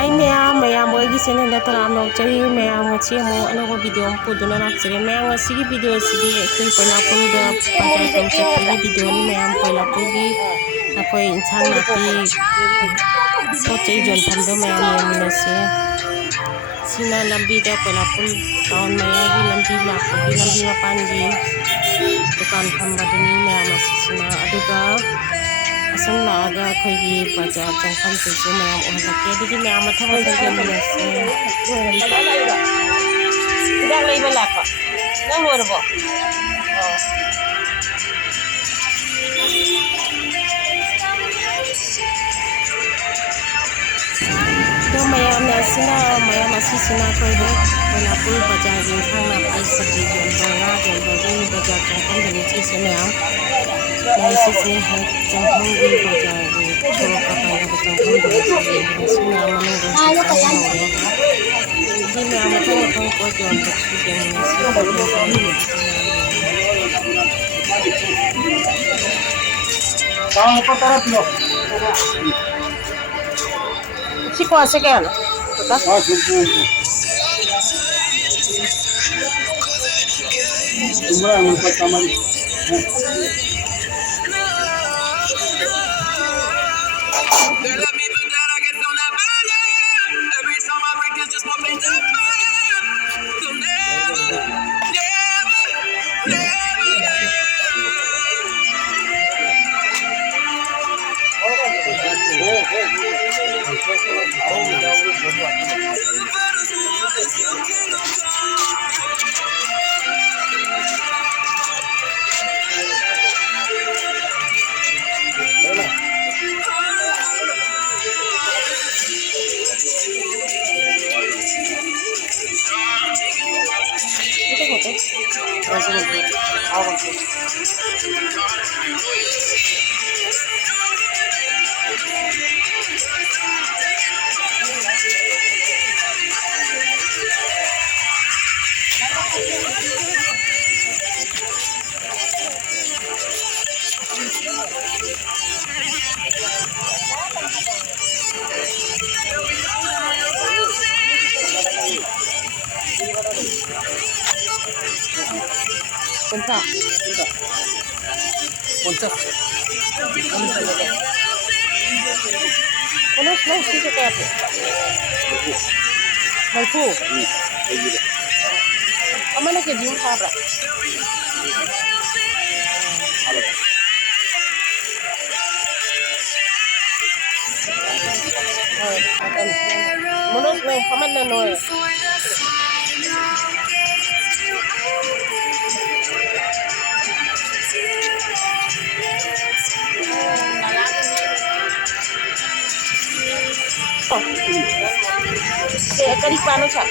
Hi maya moigi channel da taram nok chari maya ngachi mo anogo video puduna nakchire maya ngasi gi video sidi ekoi painapul da bazar tong chapagi video ni maya painapul gi nakoi insang napi pochai jon phamdo maya yeminase sina lambi da painapul town maya gi lambi lapagi lambi mapan gi dukan phambaduni maya masisina aduga asam laga khoi bazar changkham su mayam ohalake adigi mayam mathang mathang yeminase Idak lay balak pa. Nang mo bo. do mayam asina mayam asisina khoi he painapul bazar gi thang na pai sabji jon donga jon dogi bazar changkham dani chise mayam sisi he changkham gi bazar gi chorok ka pai da changkham dani sina manung do changkham hore di mayam mathang mathang ko jon baksu yeminase Si ko ase kaya no. Kontak. Kontak. Ano slow sih kayak apa? Malpu. Amana ke diun khabra. Monos me paman na noy. Kari pano cha.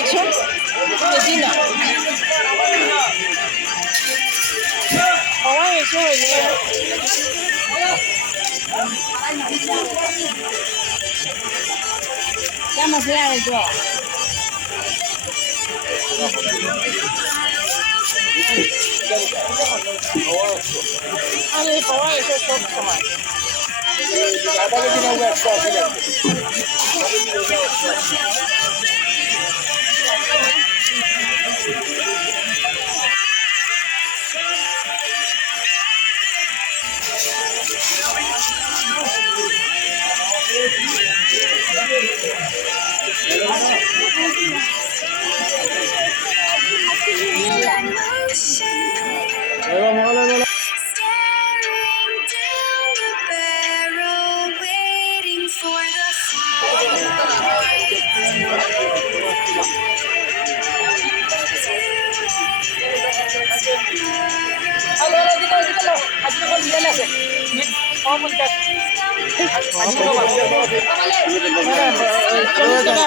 action. Medina. Hawaii action ꯆꯥꯝꯃꯁꯦ ꯌꯥꯔꯣꯏꯗ꯭ꯔꯣ? अरे पवा ऐसे सब सामान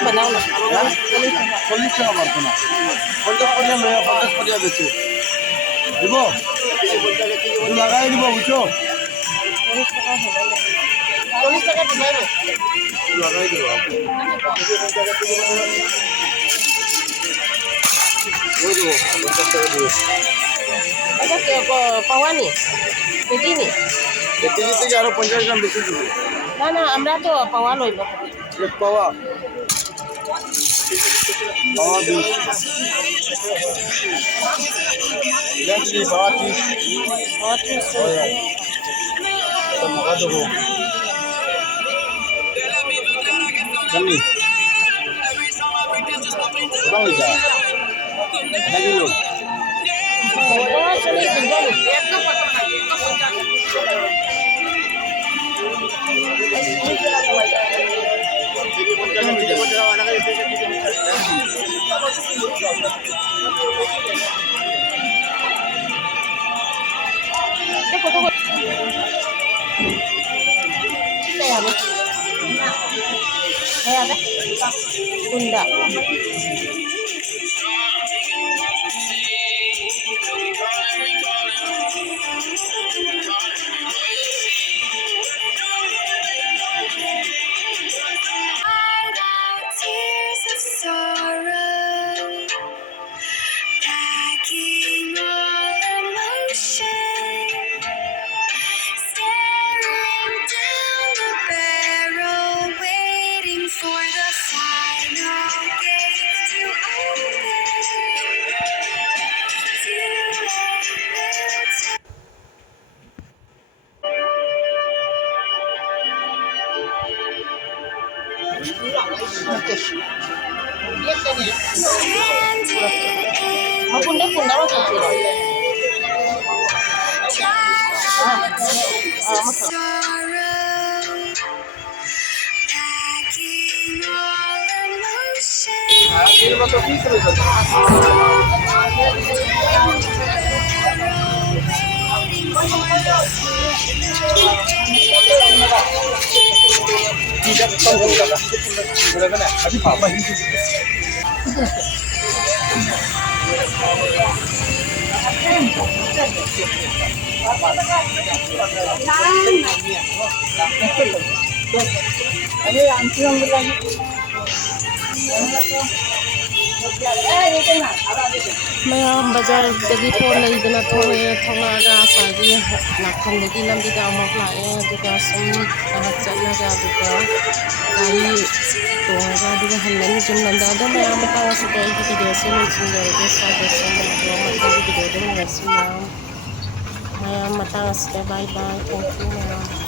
बनाओ ना 40 টাকা পারতো না 50 পয়সা মেয়ে 50 পয়সা বেচে দিব লাগাই দিব বুঝছো 40 টাকা দিবেন লাগাই দিব ওই দিব 50 টাকা দিব এটা কি পাওয়া নি পেটি নি কেজি থেকে আরো 50 গ্রাম বেশি দিব না না আমরা তো পাওয়া লইব এক পাওয়া পাওয়া দিন দেখি পাওয়া কি और 30 তো মগা দেবো জানি কত হইছে আধা কিলো और चलिए बिल्कुल देखो तो है ada bunda Mapunda punda apa sih? ꯃꯌꯥꯝ ꯕꯖꯥꯔꯗꯒꯤ ꯄꯣꯠ ꯂꯩꯗꯅ ꯊꯣꯛꯂꯛꯑꯦ ꯊꯣꯛꯂꯛꯑꯒ ꯉꯁꯥꯏꯒꯤ ꯅꯥꯀꯟꯗꯒꯤ ꯂꯝꯕꯤꯗ ꯑꯃꯨꯛ ꯂꯥꯛꯑꯦ ꯑꯗꯨꯒ ꯁꯨꯝ ꯆꯠꯂꯒ ꯑꯗꯨꯒ ꯒꯥꯔꯤ ꯇꯣꯡꯉꯒ ꯑꯗꯨꯒ ꯍꯜꯂꯅꯤ ꯌꯨꯝꯂꯣꯝꯗ ꯑꯗꯣ ꯃꯌꯥꯝ ꯃꯇꯥꯡ ꯑꯁꯤꯗ ꯑꯩꯒꯤ ꯚꯤꯗꯤꯑꯣꯁꯦ ꯂꯣꯏꯁꯤꯟꯖꯔꯒꯦ ꯁ꯭ꯋꯥꯏꯗ ꯁꯨꯝ ꯑꯗꯣ ꯃꯊꯪꯒꯤ ꯚꯤꯗꯤꯑꯣꯗ ꯎꯅꯔꯁꯤ ꯃꯌꯥꯝ ꯃꯇꯥꯡ ꯑꯁꯤꯗ ꯕꯥꯏ ꯕꯥꯏ ꯊꯦꯡꯛ ꯌꯨ ꯃꯌꯥꯝ